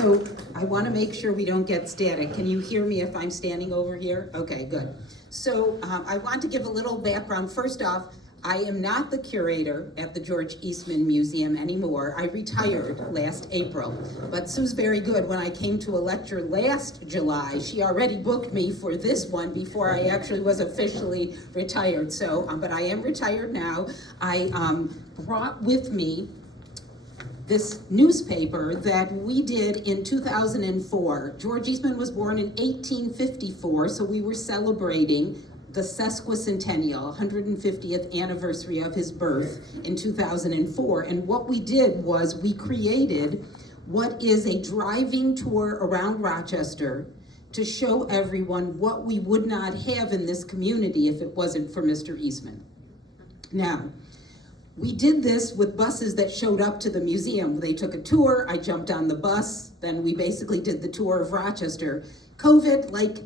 So I want to make sure we don't get static. Can you hear me if I'm standing over here? Okay, good. So I want to give a little background. First off, I am not the curator at the George Eastman Museum anymore. I retired last April, but Sue's very good. When I came to a lecture last July, she already booked me for this one before I actually was officially retired. So, but I am retired now. I brought with me this newspaper that we did in 2004. George Eastman was born in 1854, so we were celebrating the sesquicentennial, 150th anniversary of his birth in 2004. And what we did was we created what is a driving tour around Rochester to show everyone what we would not have in this community if it wasn't for Mr. Eastman. Now, we did this with buses that showed up to the museum. They took a tour, I jumped on the bus, then we basically did the tour of Rochester. COVID, like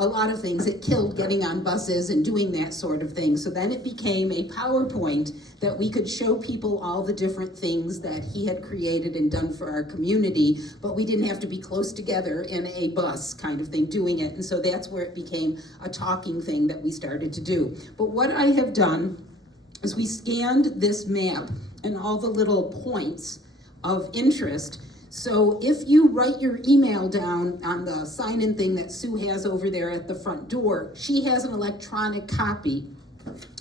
a lot of things, it killed getting on buses and doing that sort of thing. So then it became a PowerPoint that we could show people all the different things that he had created and done for our community, but we didn't have to be close together in a bus kind of thing doing it. And so that's where it became a talking thing that we started to do. But what I have done is we scanned this map and all the little points of interest. So if you write your email down on the sign-in thing that Sue has over there at the front door, she has an electronic copy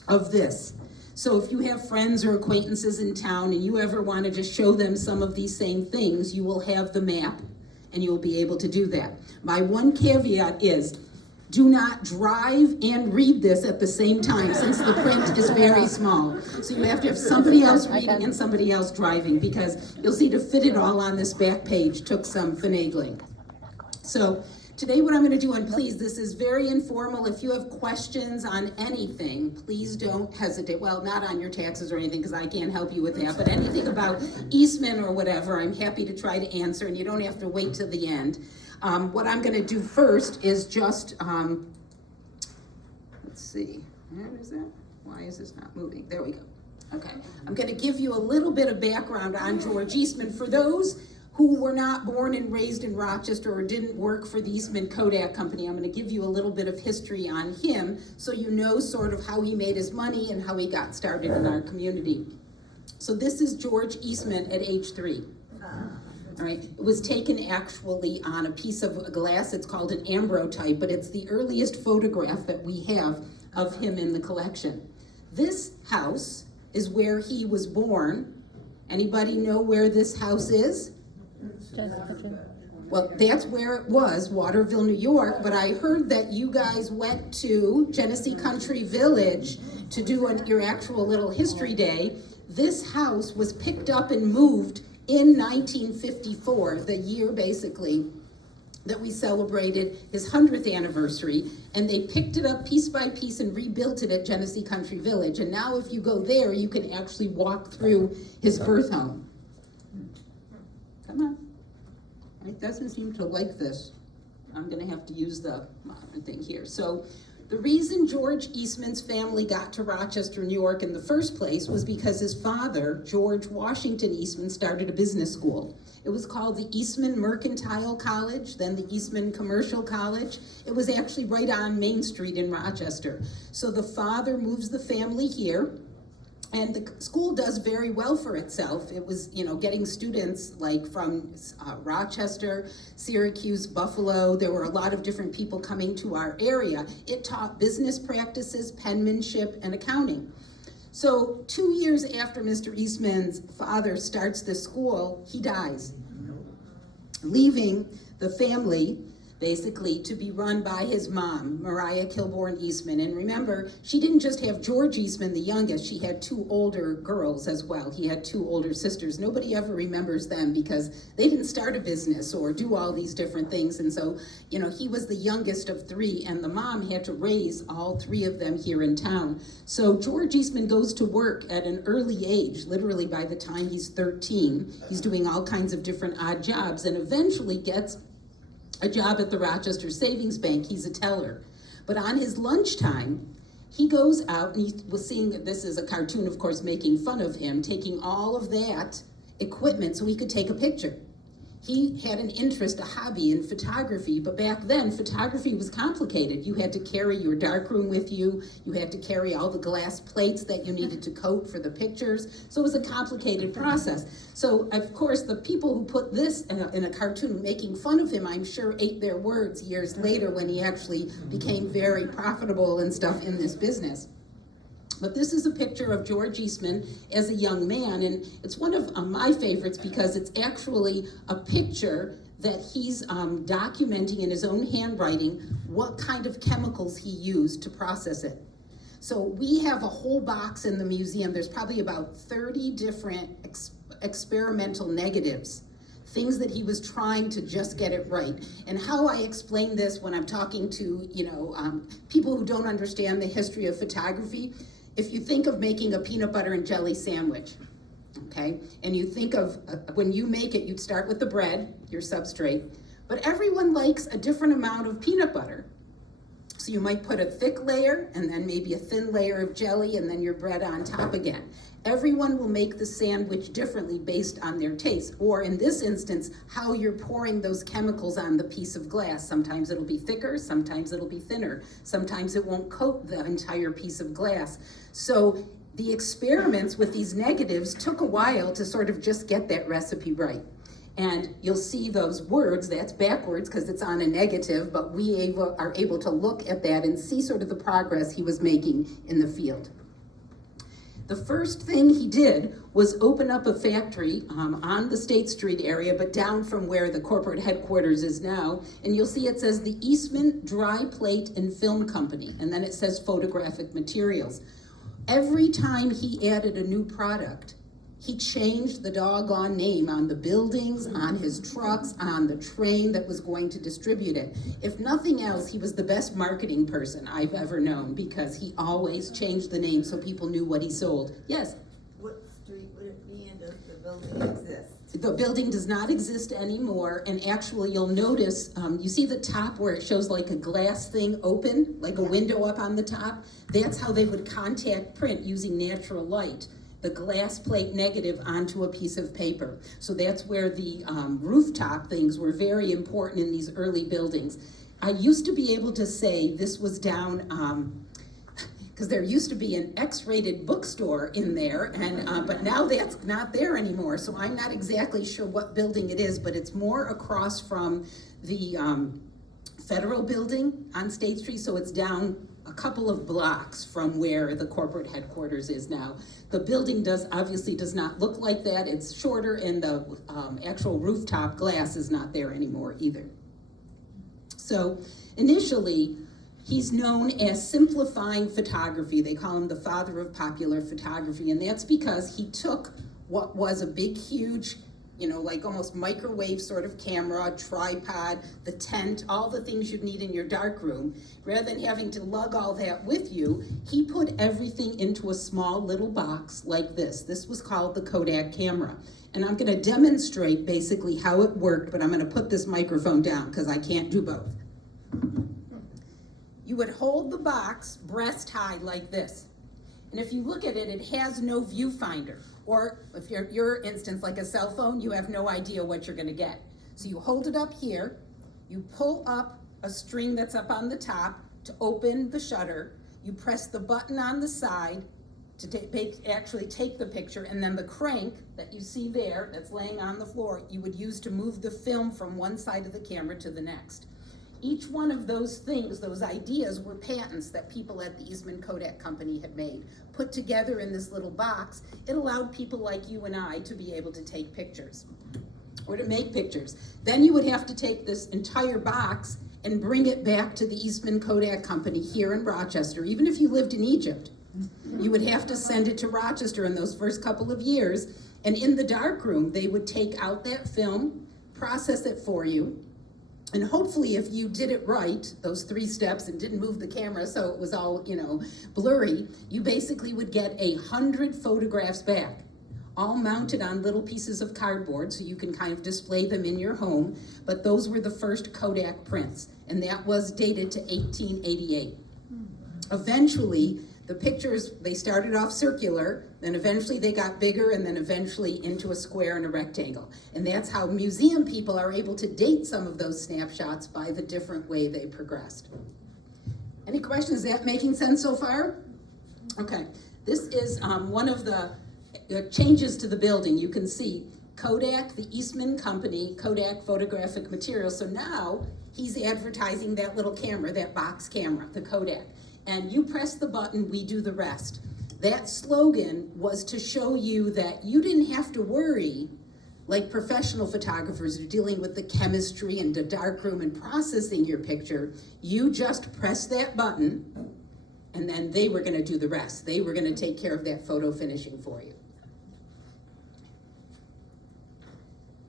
of this. So if you have friends or acquaintances in town and you ever want to just show them some of these same things, you will have the map and you will be able to do that. My one caveat is, do not drive and read this at the same time, since the print is very small. So you have to have somebody else reading and somebody else driving, because you'll see to fit it all on this back page took some finagling. So today what I'm going to do, and please, this is very informal. If you have questions on anything, please don't hesitate. Well, not on your taxes or anything, because I can't help you with that, but anything about Eastman or whatever, I'm happy to try to answer, and you don't have to wait till the end. What I'm going to do first is just, let's see, where is that? Why is this not moving? There we go. Okay, I'm going to give you a little bit of background on George Eastman. For those who were not born and raised in Rochester or didn't work for the Eastman Kodak Company, I'm going to give you a little bit of history on him so you know sort of how he made his money and how he got started in our community. So this is George Eastman at age 3. All right, it was taken actually on a piece of glass. It's called an ambrotype, but it's the earliest photograph that we have of him in the collection. This house is where he was born. Anybody know where this house is? Well, that's where it was, Waterville, New York, but I heard that you guys went to Genesee Country Village to do your actual little history day. This house was picked up and moved in 1954, the year basically that we celebrated his 100th anniversary, and they picked it up piece by piece and rebuilt it at Genesee Country Village. And now if you go there, you can actually walk through his birth home. Come on. It doesn't seem to like this. I'm gonna have to use the modern thing here. So the reason George Eastman's family got to Rochester, New York in the first place was because his father, George Washington Eastman, started a business school. It was called the Eastman Mercantile College, then the Eastman Commercial College. It was actually right on Main Street in Rochester. So the father moves the family here, and the school does very well for itself. It was, getting students like from Rochester, Syracuse, Buffalo. There were a lot of different people coming to our area. It taught business practices, penmanship, and accounting. So 2 years after Mr. Eastman's father starts the school, he dies, leaving the family basically to be run by his mom, Maria Kilbourne Eastman. And remember, she didn't just have George Eastman, the youngest, she had 2 older girls as well. He had 2 older sisters. Nobody ever remembers them because they didn't start a business or do all these different things. And so, he was the youngest of 3, and the mom had to raise all 3 of them here in town. So George Eastman goes to work at an early age, literally by the time he's 13. He's doing all kinds of different odd jobs and eventually gets a job at the Rochester Savings Bank. He's a teller. But on his lunchtime, he goes out, and he was seeing, this is a cartoon, of course, making fun of him, taking all of that equipment so he could take a picture. He had an interest, a hobby in photography, but back then photography was complicated. You had to carry your darkroom with you, you had to carry all the glass plates that you needed to coat for the pictures, so it was a complicated process. So of course the people who put this in a cartoon making fun of him, I'm sure ate their words years later when he actually became very profitable and stuff in this business. But this is a picture of George Eastman as a young man, and it's one of my favorites because it's actually a picture that he's documenting in his own handwriting what kind of chemicals he used to process it. So we have a whole box in the museum. There's probably about 30 different experimental negatives, things that he was trying to just get it right. And how I explain this when I'm talking to people who don't understand the history of photography, if you think of making a peanut butter and jelly sandwich, okay, and you think of when you make it, you'd start with the bread, your substrate, but everyone likes a different amount of peanut butter. So you might put a thick layer and then maybe a thin layer of jelly and then your bread on top again. Everyone will make the sandwich differently based on their taste, or in this instance, how you're pouring those chemicals on the piece of glass. Sometimes it'll be thicker, sometimes it'll be thinner, sometimes it won't coat the entire piece of glass. So the experiments with these negatives took a while to sort of just get that recipe right. And you'll see those words, that's backwards because it's on a negative, but we are able to look at that and see sort of the progress he was making in the field. The first thing he did was open up a factory on the State Street area, but down from where the corporate headquarters is now. And you'll see it says the Eastman Dry Plate and Film Company, and then it says photographic materials. Every time he added a new product, he changed the doggone name on the buildings, on his trucks, on the train that was going to distribute it. If nothing else, he was the best marketing person I've ever known because he always changed the name so people knew what he sold. Yes? What street would it be in? Does the building exist? The building does not exist anymore, and actually you'll notice, you see the top where it shows like a glass thing open, like a window up on the top? That's how they would contact print using natural light. The glass plate negative onto a piece of paper. So that's where the rooftop things were very important in these early buildings. I used to be able to say this was down, because there used to be an X-rated bookstore in there, and but now that's not there anymore. So I'm not exactly sure what building it is, but it's more across from the Federal Building on State Street, so it's down a couple of blocks from where the corporate headquarters is now. The building obviously does not look like that. It's shorter, and the actual rooftop glass is not there anymore either. So initially, he's known as simplifying photography. They call him the father of popular photography, and that's because he took what was a big, huge, like almost microwave sort of camera, tripod, the tent, all the things you'd need in your darkroom. Rather than having to lug all that with you, he put everything into a small little box like this. This was called the Kodak camera. And I'm gonna demonstrate basically how it worked, but I'm gonna put this microphone down because I can't do both. You would hold the box breast high like this. And if you look at it, it has no viewfinder. Or if your instance, like a cell phone, you have no idea what you're gonna get. So you hold it up here, you pull up a string that's up on the top to open the shutter, you press the button on the side to actually take the picture, and then the crank that you see there that's laying on the floor, you would use to move the film from one side of the camera to the next. Each one of those things, those ideas, were patents that people at the Eastman Kodak Company had made. Put together in this little box, it allowed people like you and I to be able to take pictures, or to make pictures. Then you would have to take this entire box and bring it back to the Eastman Kodak Company here in Rochester. Even if you lived in Egypt, you would have to send it to Rochester in those first couple of years. And in the darkroom, they would take out that film, process it for you, and hopefully if you did it right, those 3 steps, and didn't move the camera so it was all, blurry, you basically would get 100 photographs back, all mounted on little pieces of cardboard so you can kind of display them in your home. But those were the first Kodak prints, and that was dated to 1888. Eventually, The pictures, they started off circular, then eventually they got bigger, and then eventually into a square and a rectangle. And that's how museum people are able to date some of those snapshots by the different way they progressed. Any questions? Is that making sense so far? Okay, this is one of the changes to the building. You can see Kodak, the Eastman company, Kodak Photographic Materials. So now he's advertising that little camera, that box camera, the Kodak. And you press the button, we do the rest. That slogan was to show you that you didn't have to worry like professional photographers are dealing with the chemistry and the darkroom and processing your picture. You just press that button, and then they were gonna do the rest. They were gonna take care of that photo finishing for you.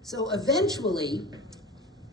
So eventually,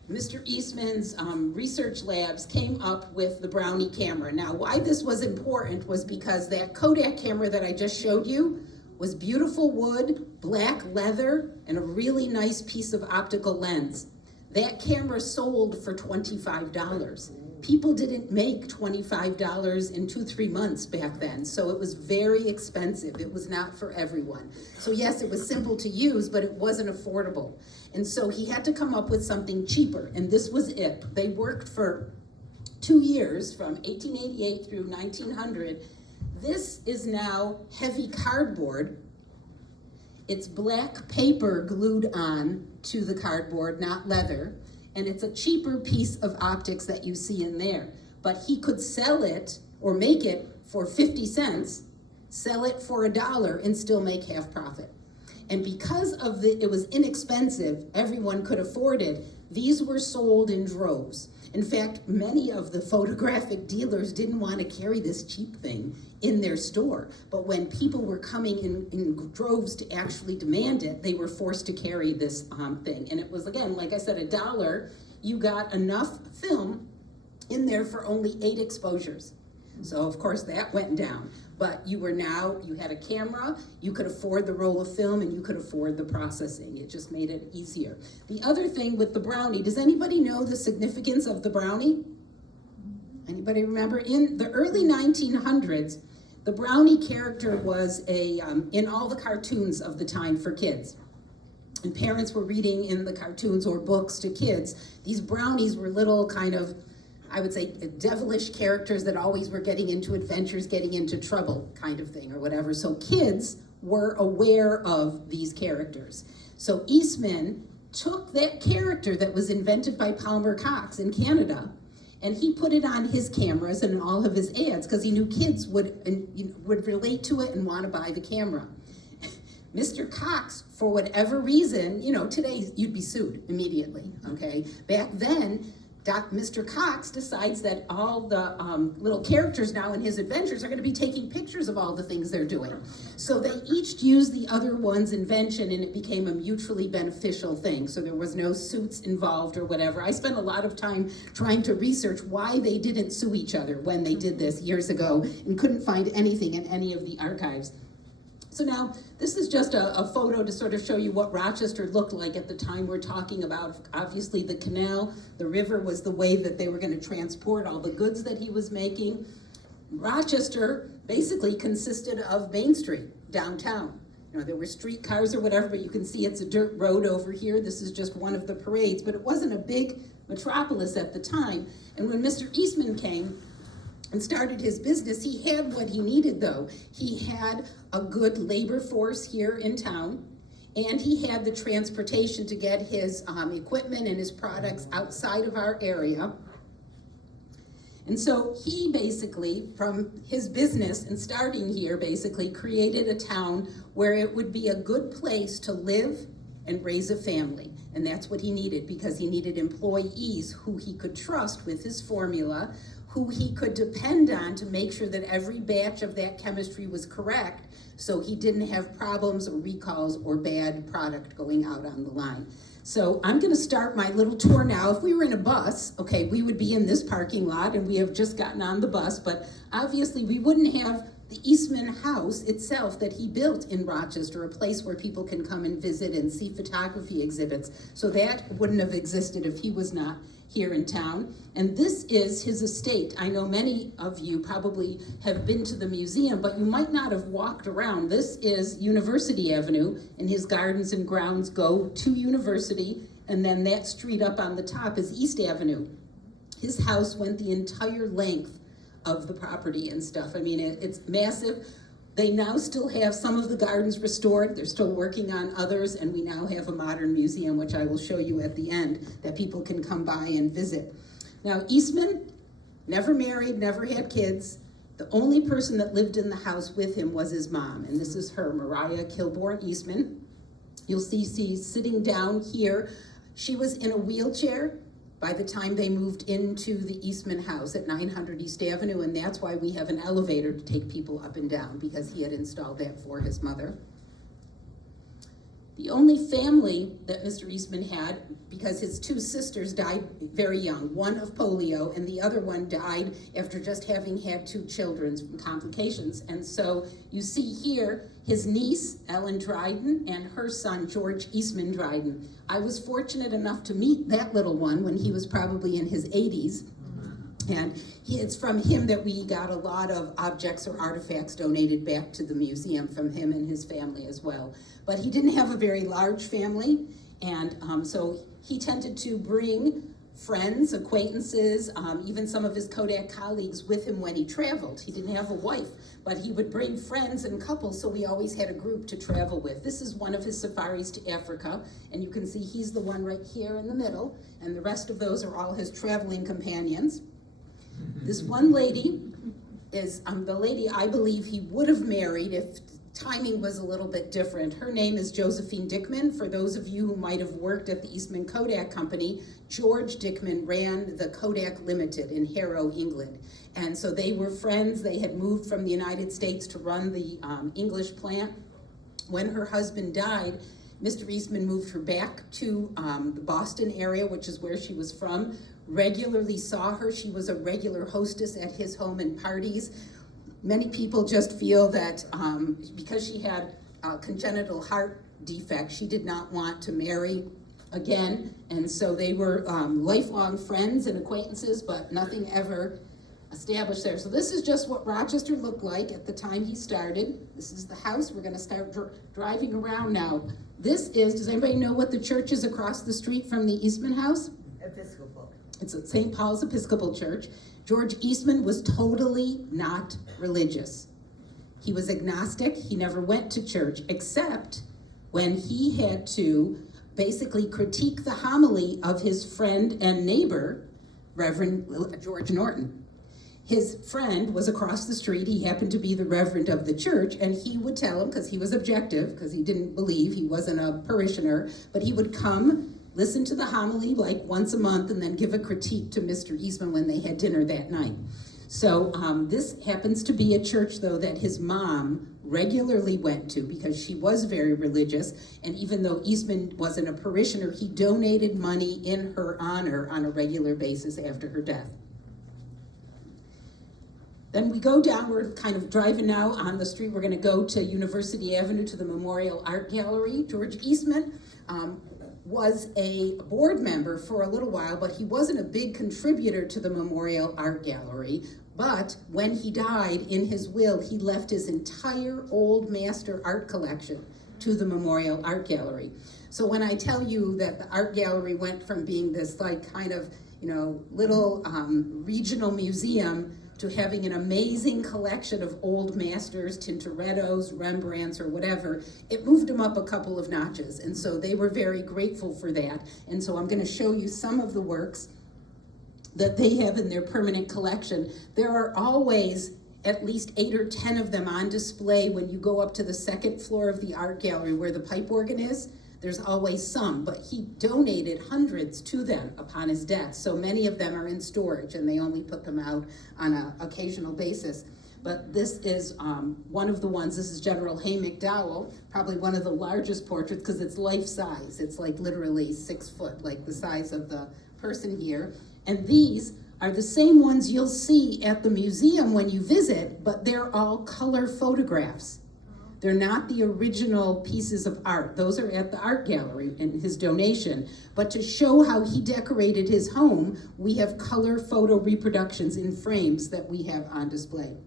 Mr. Eastman's research labs came up with the Brownie camera. Now, why this was important was because that Kodak camera that I just showed you was beautiful wood, black leather, and a really nice piece of optical lens. That camera sold for $25. People didn't make $25 in 2-3 months back then, so it was very expensive. It was not for everyone. So yes, it was simple to use, but it wasn't affordable. And so he had to come up with something cheaper, and this was it. They worked for 2 years, from 1888 through 1900. This is now heavy cardboard. It's black paper glued on to the cardboard, not leather. And it's a cheaper piece of optics that you see in there. But he could sell it or make it for 50 cents, sell it for $1 and still make half profit. And because of it was inexpensive, everyone could afford it, these were sold in droves. In fact, many of the photographic dealers didn't want to carry this cheap thing in their store. But when people were coming in droves to actually demand it, they were forced to carry this thing. And it was, again, like I said, $1. You got enough film in there for only 8 exposures. So of course that went down. But you had a camera, you could afford the roll of film, and you could afford the processing. It just made it easier. The other thing with the Brownie, does anybody know the significance of the Brownie? Anybody remember? In the early 1900s, the Brownie character was in all the cartoons of the time for kids. And parents were reading in the cartoons or books to kids. These brownies were little kind of, I would say, devilish characters that always were getting into adventures, getting into trouble kind of thing or whatever. So kids were aware of these characters. So Eastman took that character that was invented by Palmer Cox in Canada, and he put it on his cameras and in all of his ads because he knew kids would relate to it and want to buy the camera. Mr. Cox, for whatever reason, today you'd be sued immediately, okay? Back then, Mr. Cox decides that all the little characters now in his adventures are going to be taking pictures of all the things they're doing. So they each used the other one's invention, and it became a mutually beneficial thing. So there was no suits involved or whatever. I spent a lot of time trying to research why they didn't sue each other when they did this years ago and couldn't find anything in any of the archives. So now, this is just a photo to sort of show you what Rochester looked like at the time we're talking about. Obviously, the canal, the river was the way that they were going to transport all the goods that he was making. Rochester basically consisted of Main Street, downtown. There were streetcars or whatever, but you can see it's a dirt road over here. This is just one of the parades, but it wasn't a big metropolis at the time. And when Mr. Eastman came and started his business, he had what he needed though. He had a good labor force here in town, and he had the transportation to get his equipment and his products outside of our area. And so he basically, from his business and starting here, basically created a town where it would be a good place to live and raise a family. And that's what he needed, because he needed employees who he could trust with his formula, who he could depend on to make sure that every batch of that chemistry was correct, so he didn't have problems or recalls or bad product going out on the line. So I'm gonna start my little tour now. If we were in a bus, okay, we would be in this parking lot, and we have just gotten on the bus, but obviously we wouldn't have the Eastman House itself that he built in Rochester, a place where people can come and visit and see photography exhibits. So that wouldn't have existed if he was not here in town. And this is his estate. I know many of you probably have been to the museum, but you might not have walked around. This is University Avenue, and his gardens and grounds go to University, and then that street up on the top is East Avenue. His house went the entire length of the property and stuff. I mean, it's massive. They now still have some of the gardens restored. They're still working on others, and we now have a modern museum, which I will show you at the end, that people can come by and visit. Now, Eastman never married, never had kids. The only person that lived in the house with him was his mom, and this is her, Mariah Kilbourne Eastman. You'll see she's sitting down here. She was in a wheelchair by the time they moved into the Eastman House at 900 East Avenue, and that's why we have an elevator to take people up and down, because he had installed that for his mother. The only family that Mr. Eastman had, because his two sisters died very young, one of polio and the other one died after just having had 2 children from complications. And so you see here his niece, Ellen Dryden, and her son, George Eastman Dryden. I was fortunate enough to meet that little one when he was probably in his 80s. And it's from him that we got a lot of objects or artifacts donated back to the museum from him and his family as well. But he didn't have a very large family, and so he tended to bring friends, acquaintances, even some of his Kodak colleagues with him when he traveled. He didn't have a wife, but he would bring friends and couples, so we always had a group to travel with. This is one of his safaris to Africa, and you can see he's the one right here in the middle, and the rest of those are all his traveling companions. This one lady is the lady I believe he would have married if timing was a little bit different. Her name is Josephine Dickman. For those of you who might have worked at the Eastman Kodak Company, George Dickman ran the Kodak Limited in Harrow, England. And so they were friends. They had moved from the United States to run the English plant. When her husband died, Mr. Eastman moved her back to the Boston area, which is where she was from, regularly saw her. She was a regular hostess at his home and parties. Many people just feel that because she had a congenital heart defect, she did not want to marry again, and so they were lifelong friends and acquaintances, but nothing ever established there. So this is just what Rochester looked like at the time he started. This is the house. We're going to start driving around now. This is, does anybody know what the church is across the street from the Eastman House? Episcopal. It's at St. Paul's Episcopal Church. George Eastman was totally not religious. He was agnostic. He never went to church, except when he had to basically critique the homily of his friend and neighbor, Reverend George Norton. His friend was across the street. He happened to be the reverend of the church, and he would tell him, because he was objective, because he didn't believe, he wasn't a parishioner, but he would come, listen to the homily like once a month, and then give a critique to Mr. Eastman when they had dinner that night. So this happens to be a church, though, that his mom regularly went to because she was very religious, and even though Eastman wasn't a parishioner, he donated money in her honor on a regular basis after her death. Then we go down, we're kind of driving now on the street. We're going to go to University Avenue to the Memorial Art Gallery. George Eastman was a board member for a little while, but he wasn't a big contributor to the Memorial Art Gallery. But when he died, in his will, he left his entire old master art collection to the Memorial Art Gallery. So when I tell you that the art gallery went from being this like kind of, little regional museum to having an amazing collection of old masters, Tintorettos, Rembrandts, or whatever, it moved them up a couple of notches. And so they were very grateful for that. And so I'm going to show you some of the works that they have in their permanent collection. There are always at least 8 or 10 of them on display when you go up to the second floor of the art gallery where the pipe organ is. There's always some, but he donated hundreds to them upon his death. So many of them are in storage, and they only put them out on an occasional basis. But this is one of the ones. This is General Hay McDowell, probably one of the largest portraits because it's life size. It's like literally 6 foot, like the size of the person here. And these are the same ones you'll see at the museum when you visit, but they're all color photographs. They're not the original pieces of art. Those are at the art gallery in his donation. But to show how he decorated his home, we have color photo reproductions in frames that we have on display.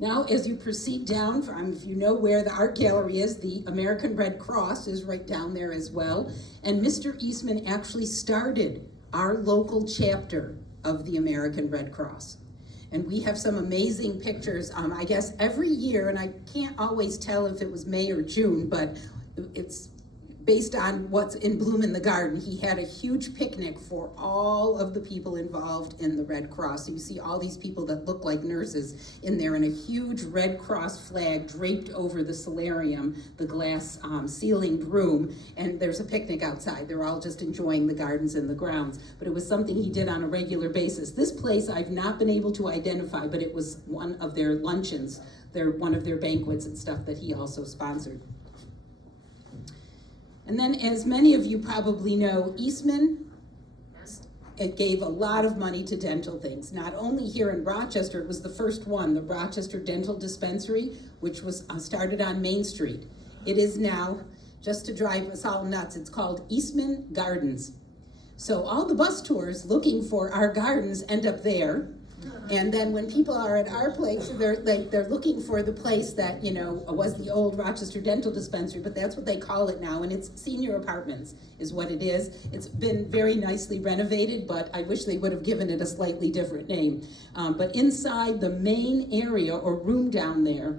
Now, as you proceed down, if you know where the art gallery is, the American Red Cross is right down there as well. And Mr. Eastman actually started our local chapter of the American Red Cross. And we have some amazing pictures, I guess every year, and I can't always tell if it was May or June, but it's based on what's in bloom in the garden. He had a huge picnic for all of the people involved in the Red Cross. So you see all these people that look like nurses in there, and a huge Red Cross flag draped over the solarium, the glass ceilinged room, and there's a picnic outside. They're all just enjoying the gardens and the grounds. But it was something he did on a regular basis. This place I've not been able to identify, but it was one of their luncheons, one of their banquets and stuff that he also sponsored. And then, as many of you probably know, Eastman gave a lot of money to dental things. Not only here in Rochester, it was the first one, the Rochester Dental Dispensary, which was started on Main Street. It is now, just to drive us all nuts, it's called Eastman Gardens. So all the bus tours looking for our gardens end up there. And then when people are at our place, they're looking for the place that, was the old Rochester Dental Dispensary, but that's what they call it now, and it's senior apartments is what it is. It's been very nicely renovated, but I wish they would have given it a slightly different name. But inside the main area or room down there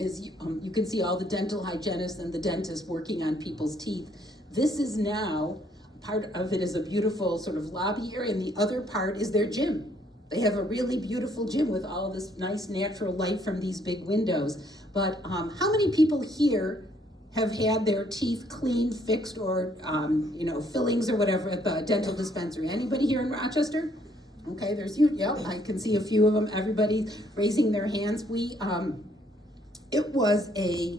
is, you can see all the dental hygienists and the dentists working on people's teeth. This is now, part of it is a beautiful sort of lobby area, and the other part is their gym. They have a really beautiful gym with all this nice natural light from these big windows. But how many people here have had their teeth cleaned, fixed, or fillings or whatever at the dental dispensary? Anybody here in Rochester? Okay, there's you. Yep, I can see a few of them. Everybody raising their hands. It was a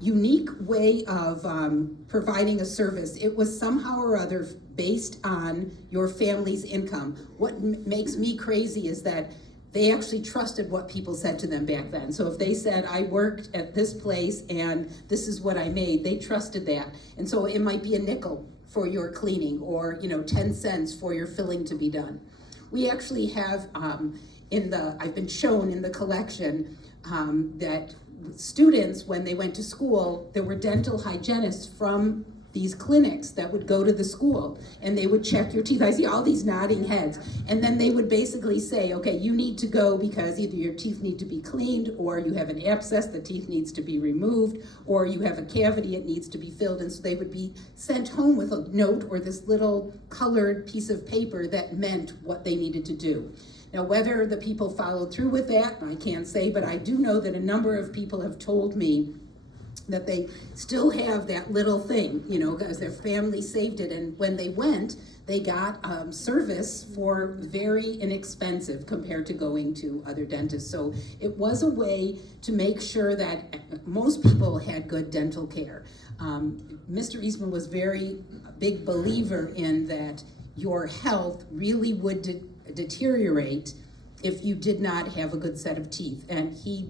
unique way of providing a service. It was somehow or other based on your family's income. What makes me crazy is that they actually trusted what people said to them back then. So if they said, I worked at this place and this is what I made, they trusted that. And so it might be a nickel for your cleaning, or 10 cents for your filling to be done. We actually have I've been shown in the collection that students, when they went to school, there were dental hygienists from these clinics that would go to the school, and they would check your teeth. I see all these nodding heads. And then they would basically say, okay, you need to go because either your teeth need to be cleaned, or you have an abscess, the teeth needs to be removed, or you have a cavity, it needs to be filled. And so they would be sent home with a note or this little colored piece of paper that meant what they needed to do. Now, whether the people followed through with that, I can't say, but I do know that a number of people have told me that they still have that little thing, because their family saved it. And when they went, they got service for very inexpensive compared to going to other dentists. So it was a way to make sure that most people had good dental care. Mr. Eastman was very big believer in that your health really would deteriorate if you did not have a good set of teeth. And he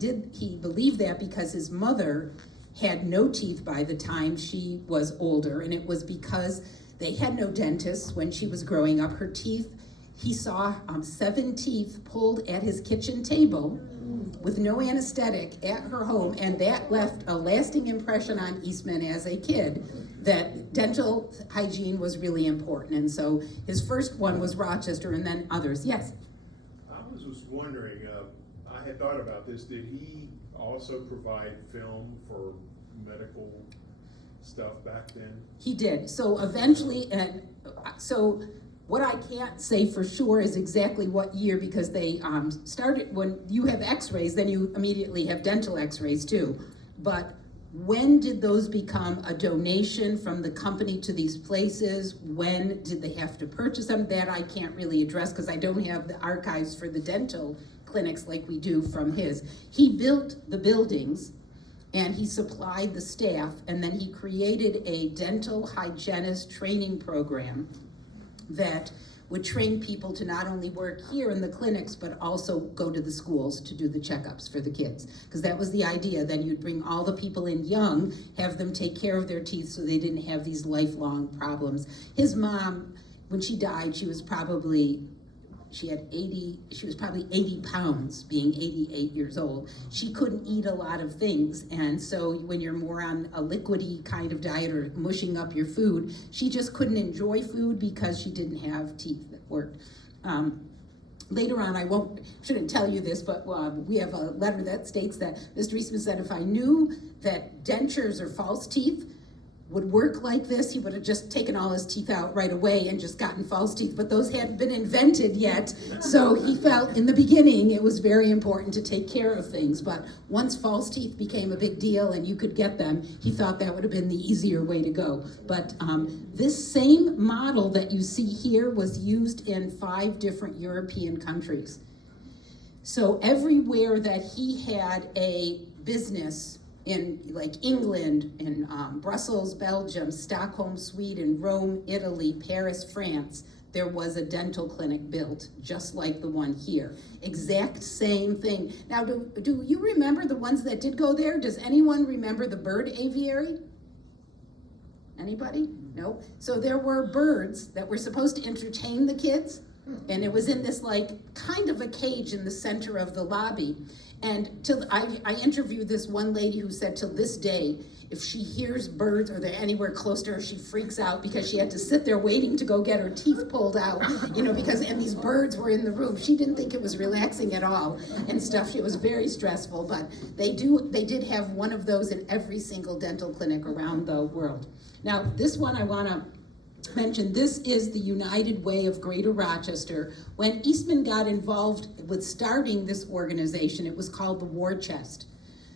believed that because his mother had no teeth by the time she was older, and it was because they had no dentists when she was growing up. Her teeth, he saw 7 teeth pulled at his kitchen table with no anesthetic at her home, and that left a lasting impression on Eastman as a kid that dental hygiene was really important. And so his first one was Rochester, and then others. Yes? I was just wondering, I had thought about this, did he also provide film for medical stuff back then? He did. So eventually, so what I can't say for sure is exactly what year, because they started, when you have x-rays, then you immediately have dental x-rays too. But when did those become a donation from the company to these places? When did they have to purchase them? That I can't really address because I don't have the archives for the dental clinics like we do from his. He built the buildings and he supplied the staff, and then he created a dental hygienist training program that would train people to not only work here in the clinics, but also go to the schools to do the checkups for the kids. Because that was the idea. Then you'd bring all the people in young, have them take care of their teeth so they didn't have these lifelong problems. His mom, when she died, she was probably 80 pounds, being 88 years old. She couldn't eat a lot of things, and so when you're more on a liquidy kind of diet or mushing up your food, she just couldn't enjoy food because she didn't have teeth that worked. Later on, shouldn't tell you this, but we have a letter that states that Mr. Eastman said if I knew that dentures or false teeth would work like this, he would have just taken all his teeth out right away and just gotten false teeth, but those hadn't been invented yet. So he felt in the beginning it was very important to take care of things, but once false teeth became a big deal and you could get them, he thought that would have been the easier way to go. But this same model that you see here was used in 5 different European countries. So everywhere that he had a business, in like England, in Brussels, Belgium, Stockholm, Sweden, Rome, Italy, Paris, France, there was a dental clinic built, just like the one here. Exact same thing. Now, do you remember the ones that did go there? Does anyone remember the bird aviary? Anybody? No? So there were birds that were supposed to entertain the kids, and it was in this like kind of a cage in the center of the lobby. And I interviewed this one lady who said till this day, if she hears birds or they're anywhere close to her, she freaks out because she had to sit there waiting to go get her teeth pulled out, and these birds were in the room. She didn't think it was relaxing at all and stuff. It was very stressful, but they did have one of those in every single dental clinic around the world. Now, this one I want to mention, this is the United Way of Greater Rochester. When Eastman got involved with starting this organization, it was called the War Chest.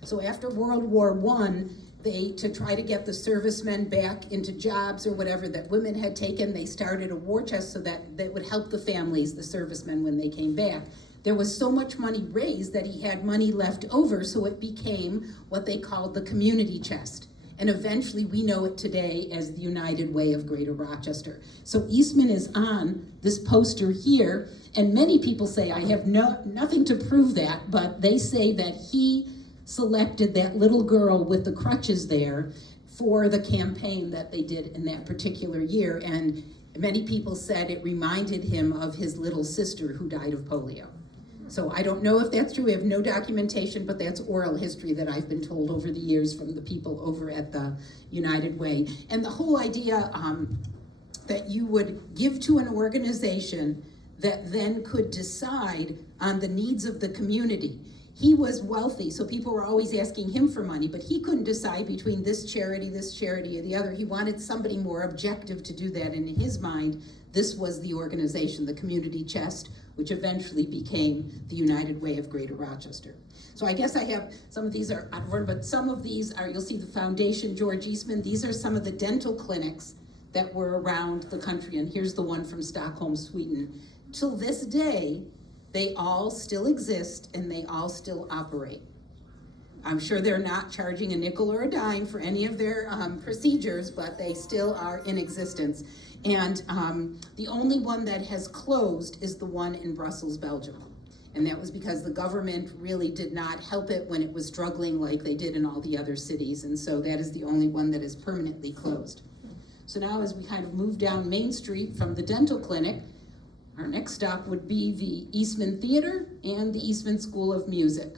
So after World War I, to try to get the servicemen back into jobs or whatever that women had taken, they started a war chest so that they would help the families, the servicemen, when they came back. There was so much money raised that he had money left over, so it became what they called the community chest. And eventually we know it today as the United Way of Greater Rochester. So Eastman is on this poster here, and many people say, I have nothing to prove that, but they say that he selected that little girl with the crutches there for the campaign that they did in that particular year. And many people said it reminded him of his little sister who died of polio. So I don't know if that's true. We have no documentation, but that's oral history that I've been told over the years from the people over at the United Way. And the whole idea that you would give to an organization that then could decide on the needs of the community. He was wealthy, so people were always asking him for money, but he couldn't decide between this charity, or the other. He wanted somebody more objective to do that, and in his mind, this was the organization, the Community Chest, which eventually became the United Way of Greater Rochester. So I guess I have, some of these are out of order, but some of these are, you'll see the Foundation George Eastman. These are some of the dental clinics that were around the country, and here's the one from Stockholm, Sweden. Till this day, they all still exist and they all still operate. I'm sure they're not charging a nickel or a dime for any of their procedures, but they still are in existence. And the only one that has closed is the one in Brussels, Belgium. And that was because the government really did not help it when it was struggling like they did in all the other cities. And so that is the only one that is permanently closed. So now as we kind of move down Main Street from the dental clinic, our next stop would be the Eastman Theater and the Eastman School of Music.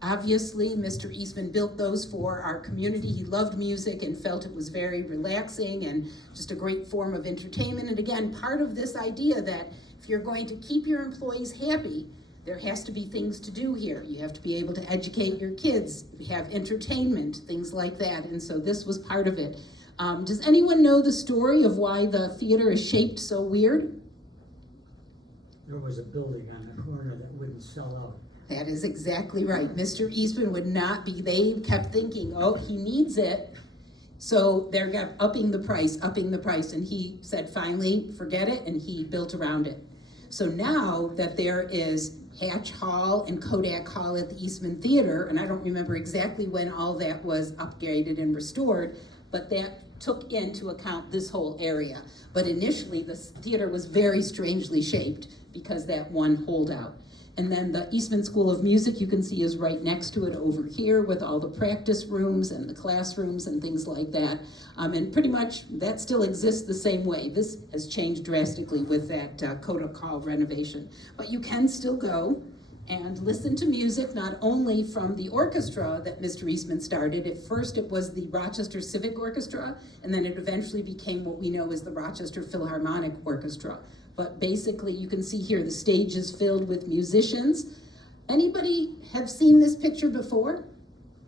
Obviously, Mr. Eastman built those for our community. He loved music and felt it was very relaxing and just a great form of entertainment. And again, part of this idea that if you're going to keep your employees happy, there has to be things to do here. You have to be able to educate your kids, have entertainment, things like that. And so this was part of it. Does anyone know the story of why the theater is shaped so weird? There was a building on the corner that wouldn't sell out. That is exactly right. Mr. Eastman would not be, they kept thinking, oh, he needs it. So they're upping the price. And he said, finally, forget it, and he built around it. So now that there is Hatch Hall and Kodak Hall at the Eastman Theater, and I don't remember exactly when all that was upgraded and restored, but that took into account this whole area. But initially, the theater was very strangely shaped because that one holdout. And then the Eastman School of Music, you can see, is right next to it over here with all the practice rooms and the classrooms and things like that. And pretty much that still exists the same way. This has changed drastically with that Coda Hall renovation. But you can still go and listen to music, not only from the orchestra that Mr. Eastman started. At first it was the Rochester Civic Orchestra, and then it eventually became what we know as the Rochester Philharmonic Orchestra. But basically, you can see here the stage is filled with musicians. Anybody have seen this picture before?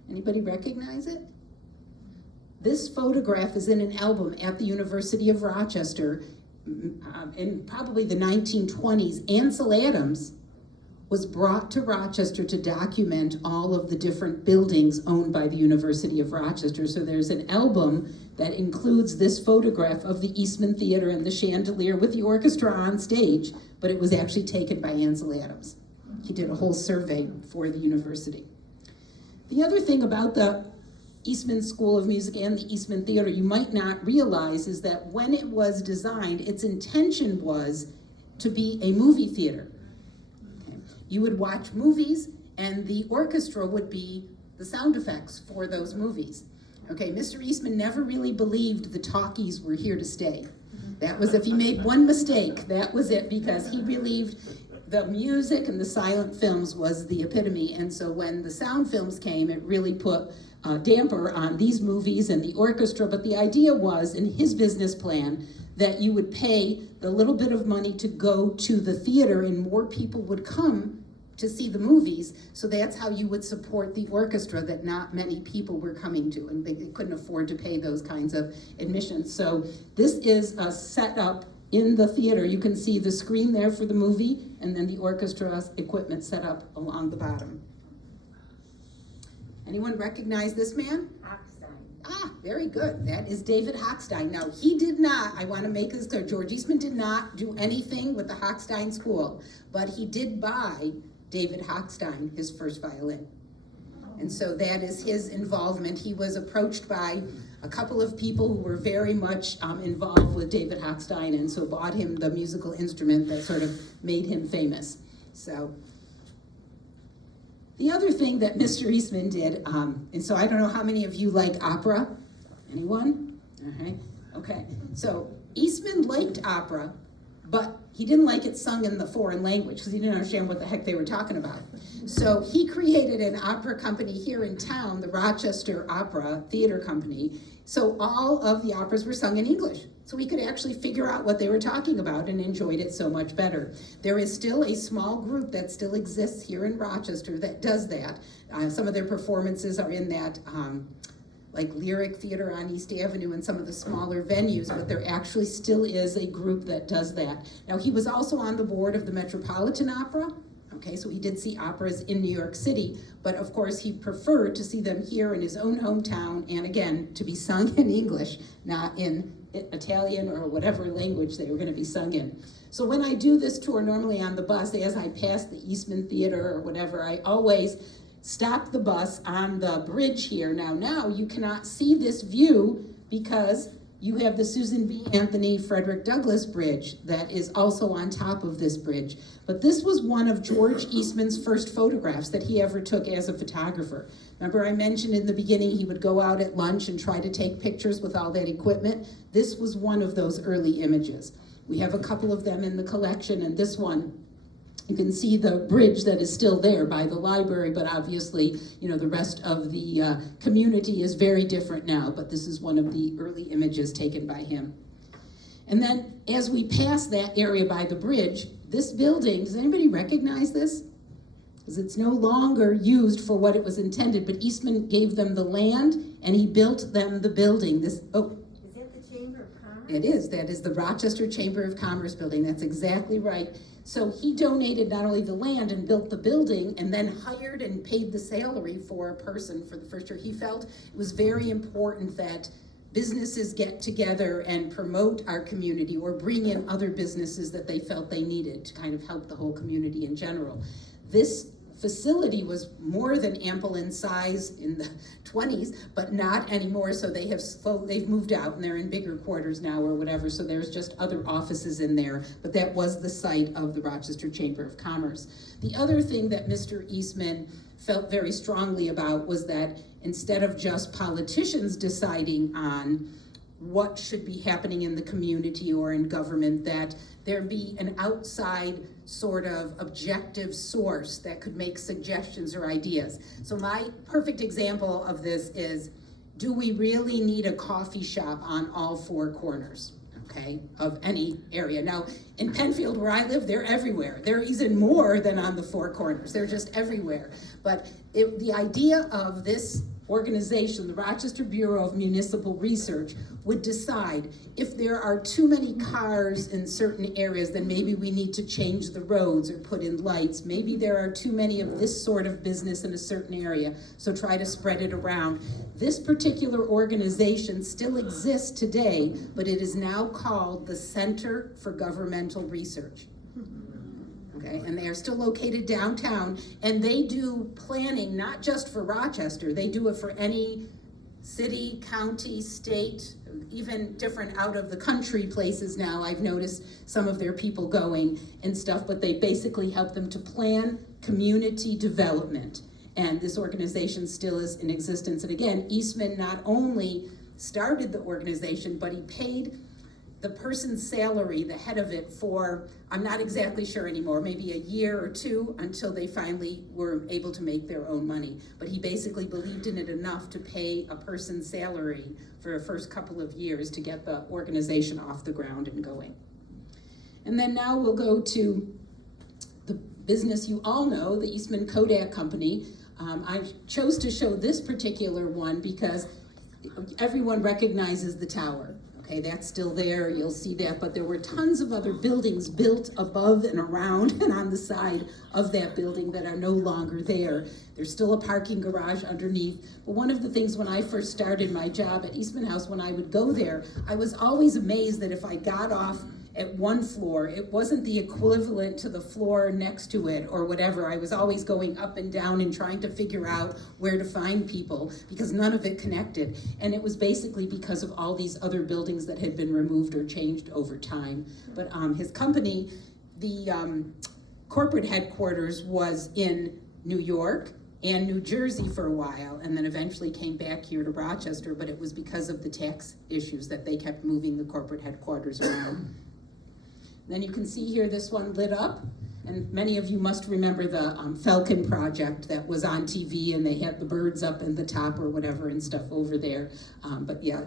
Anybody recognize it? This photograph is in an album at the University of Rochester in probably the 1920s. Ansel Adams was brought to Rochester to document all of the different buildings owned by the University of Rochester. So there's an album that includes this photograph of the Eastman Theater and the chandelier with the orchestra on stage, but it was actually taken by Ansel Adams. He did a whole survey for the university. The other thing about the Eastman School of Music and the Eastman Theater you might not realize is that when it was designed, its intention was to be a movie theater. You would watch movies, and the orchestra would be the sound effects for those movies. Okay, Mr. Eastman never really believed the talkies were here to stay. That was, if he made one mistake, that was it, because he believed the music and the silent films was the epitome. And so when the sound films came, it really put a damper on these movies and the orchestra. But the idea was, in his business plan, that you would pay the little bit of money to go to the theater and more people would come to see the movies. So that's how you would support the orchestra that not many people were coming to, and they couldn't afford to pay those kinds of admissions. So this is a setup in the theater. You can see the screen there for the movie, and then the orchestra's equipment set up along the bottom. Anyone recognize this man? Hochstein. Ah, very good. That is David Hochstein. Now, he did not, I want to make this clear, George Eastman did not do anything with the Hochstein School, but he did buy David Hochstein his first violin. And so that is his involvement. He was approached by a couple of people who were very much involved with David Hochstein, and so bought him the musical instrument that sort of made him famous. So the other thing that Mr. Eastman did, and so I don't know how many of you like opera? Anyone? All right. Okay. So Eastman liked opera, but he didn't like it sung in the foreign language because he didn't understand what the heck they were talking about. So he created an opera company here in town, the Rochester Opera Theater Company. So all of the operas were sung in English. So we could actually figure out what they were talking about and enjoyed it so much better. There is still a small group that still exists here in Rochester that does that. Some of their performances are in that like Lyric Theater on East Avenue and some of the smaller venues, but there actually still is a group that does that. Now, he was also on the board of the Metropolitan Opera. Okay, so he did see operas in New York City, but of course he preferred to see them here in his own hometown, and again, to be sung in English, not in Italian or whatever language they were going to be sung in. So when I do this tour, normally on the bus, as I pass the Eastman Theater or whatever, I always stop the bus on the bridge here. Now you cannot see this view because you have the Susan B. Anthony Frederick Douglass Bridge that is also on top of this bridge. But this was one of George Eastman's first photographs that he ever took as a photographer. Remember I mentioned in the beginning he would go out at lunch and try to take pictures with all that equipment? This was one of those early images. We have a couple of them in the collection, and this one, you can see the bridge that is still there by the library, but obviously, you know, the rest of the community is very different now, but this is one of the early images taken by him. And then as we pass that area by the bridge, this building, does anybody recognize this? Because it's no longer used for what it was intended, but Eastman gave them the land and he built them the building. Is that the Chamber of Commerce? It is. That is the Rochester Chamber of Commerce building. That's exactly right. So he donated not only the land and built the building and then hired and paid the salary for a person for the first year. He felt it was very important that businesses get together and promote our community or bring in other businesses that they felt they needed to kind of help the whole community in general. This facility was more than ample in size in the 20s, but not anymore, so they've moved out and they're in bigger quarters now or whatever, so there's just other offices in there, but that was the site of the Rochester Chamber of Commerce. The other thing that Mr. Eastman felt very strongly about was that instead of just politicians deciding on what should be happening in the community or in government, that there be an outside sort of objective source that could make suggestions or ideas. So my perfect example of this is, do we really need a coffee shop on all four corners, okay, of any area? Now, in Penfield where I live, they're everywhere. They're even more than on the four corners. They're just everywhere. But the idea of this organization, the Rochester Bureau of Municipal Research, would decide if there are too many cars in certain areas, then maybe we need to change the roads or put in lights. Maybe there are too many of this sort of business in a certain area, so try to spread it around. This particular organization still exists today, but it is now called the Center for Governmental Research. Okay, and they are still located downtown, and they do planning not just for Rochester, they do it for any city, county, state, even different out of the country places now. I've noticed some of their people going and stuff, but they basically help them to plan community development. And this organization still is in existence. And again, Eastman not only started the organization, but he paid the person's salary, the head of it, for, I'm not exactly sure anymore, maybe a year or two until they finally were able to make their own money. But he basically believed in it enough to pay a person's salary for the first couple of years to get the organization off the ground and going. And then now we'll go to the business you all know, the Eastman Kodak Company. I chose to show this particular one because everyone recognizes the tower. Okay, that's still there, you'll see that, but there were tons of other buildings built above and around and on the side of that building that are no longer there. There's still a parking garage underneath, but one of the things when I first started my job at Eastman House, when I would go there, I was always amazed that if I got off at one floor, it wasn't the equivalent to the floor next to it or whatever. I was always going up and down and trying to figure out where to find people because none of it connected. And it was basically because of all these other buildings that had been removed or changed over time. But his company, the corporate headquarters was in New York and New Jersey for a while, and then eventually came back here to Rochester, but it was because of the tax issues that they kept moving the corporate headquarters around. Then you can see here this one lit up, and many of you must remember the Falcon project that was on TV, and they had the birds up in the top or whatever and stuff over there. But yeah,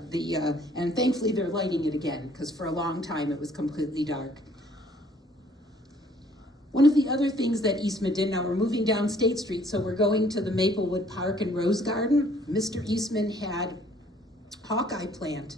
and thankfully they're lighting it again, because for a long time it was completely dark. One of the other things that Eastman did, now we're moving down State Street, so we're going to the Maplewood Park and Rose Garden. Mr. Eastman had Hawkeye plant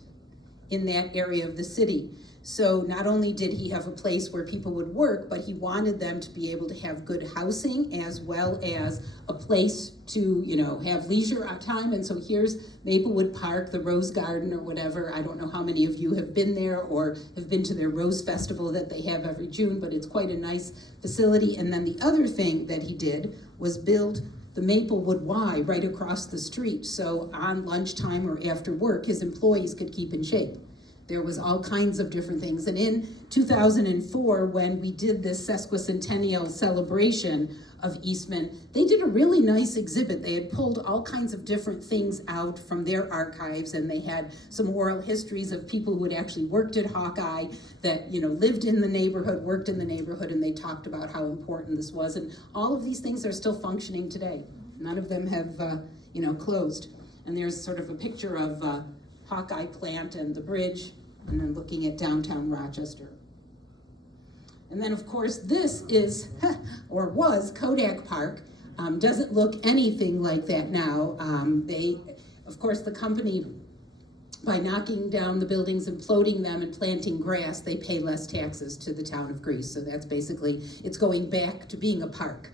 in that area of the city. So not only did he have a place where people would work, but he wanted them to be able to have good housing as well as a place to, have leisure time. And so here's Maplewood Park, the Rose Garden or whatever. I don't know how many of you have been there or have been to their Rose Festival that they have every June, but it's quite a nice facility. And then the other thing that he did was build the Maplewood Y right across the street. So on lunchtime or after work, his employees could keep in shape. There was all kinds of different things. And in 2004, when we did this sesquicentennial celebration of Eastman, they did a really nice exhibit. They had pulled all kinds of different things out from their archives, and they had some oral histories of people who had actually worked at Hawkeye that, lived in the neighborhood, worked in the neighborhood, and they talked about how important this was. And all of these things are still functioning today. None of them have, closed. And there's sort of a picture of Hawkeye plant and the bridge, and then looking at downtown Rochester. And then of course this is, or was, Kodak Park. Doesn't look anything like that now. Of course the company, by knocking down the buildings and floating them and planting grass, they pay less taxes to the town of Greece. So that's basically, it's going back to being a park.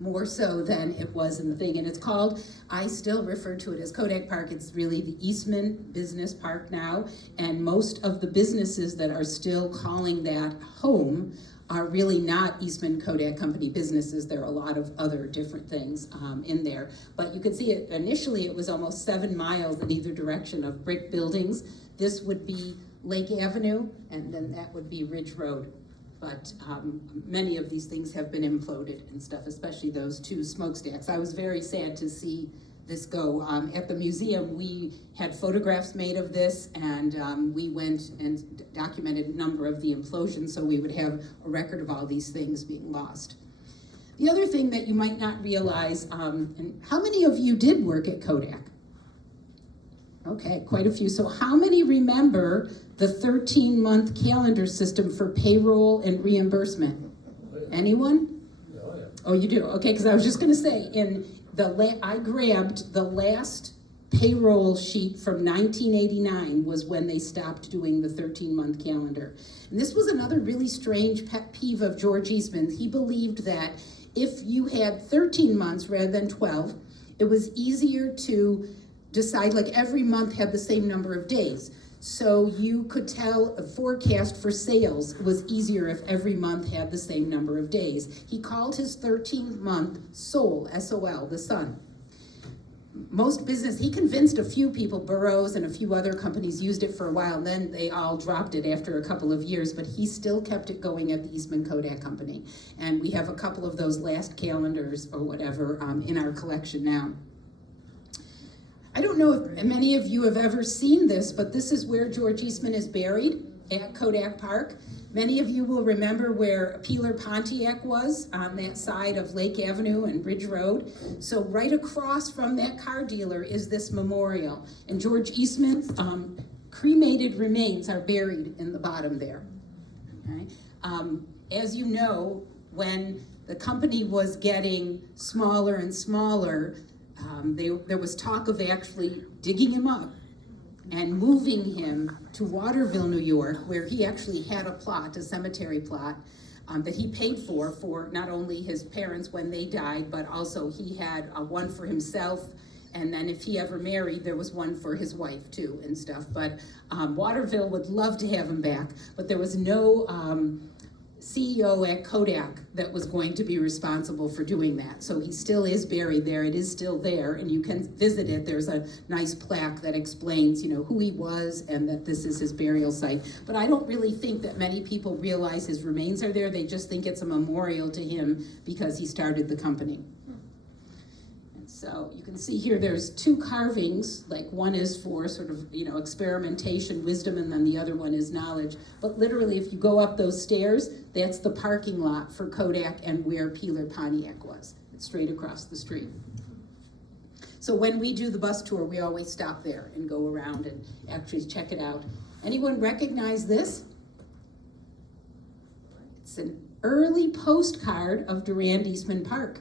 More so than it was in the thing. And it's called, I still refer to it as Kodak Park. It's really the Eastman Business Park now. And most of the businesses that are still calling that home are really not Eastman Kodak Company businesses. There are a lot of other different things in there. But you can see it, initially it was almost 7 miles in either direction of brick buildings. This would be Lake Avenue, and then that would be Ridge Road. But many of these things have been imploded and stuff, especially those 2 smokestacks. I was very sad to see this go. At the museum, we had photographs made of this, and we went and documented a number of the implosions so we would have a record of all these things being lost. The other thing that you might not realize, and how many of you did work at Kodak? Okay, quite a few. So how many remember the 13-month calendar system for payroll and reimbursement? Anyone? Oh, you do? Okay, because I was just gonna say, I grabbed the last payroll sheet from 1989 was when they stopped doing the 13-month calendar. And this was another really strange pet peeve of George Eastman. He believed that if you had 13 months rather than 12, it was easier to decide, like every month had the same number of days. So you could tell a forecast for sales was easier if every month had the same number of days. He called his 13th month Sol, S-O-L, the sun. Most business, he convinced a few people, Burroughs and a few other companies used it for a while, and then they all dropped it after a couple of years, but he still kept it going at the Eastman Kodak Company. And we have a couple of those last calendars or whatever in our collection now. I don't know if many of you have ever seen this, but this is where George Eastman is buried, at Kodak Park. Many of you will remember where Peeler Pontiac was on that side of Lake Avenue and Ridge Road. So right across from that car dealer is this memorial. And George Eastman's cremated remains are buried in the bottom there. Okay? As you know, when the company was getting smaller and smaller, there was talk of actually digging him up and moving him to Waterville, New York, where he actually had a plot, a cemetery plot, that he paid for not only his parents when they died, but also he had one for himself, and then if he ever married, there was one for his wife too and stuff. But Waterville would love to have him back, but there was no CEO at Kodak that was going to be responsible for doing that. So he still is buried there. It is still there, and you can visit it. There's a nice plaque that explains, who he was and that this is his burial site. But I don't really think that many people realize his remains are there. They just think it's a memorial to him because he started the company. So you can see here there's 2 carvings, like one is for sort of, experimentation, wisdom, and then the other one is knowledge. But literally, if you go up those stairs, that's the parking lot for Kodak and where Peeler Pontiac was. It's straight across the street. So when we do the bus tour, we always stop there and go around and actually check it out. Anyone recognize this? It's an early postcard of Durand Eastman Park.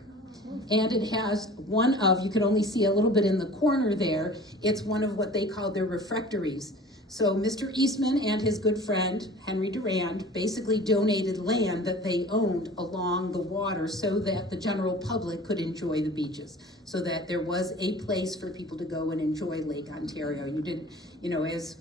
And it has you can only see a little bit in the corner there, it's one of what they call their refectories. So Mr. Eastman and his good friend, Henry Durand, basically donated land that they owned along the water so that the general public could enjoy the beaches, so that there was a place for people to go and enjoy Lake Ontario. You didn't, as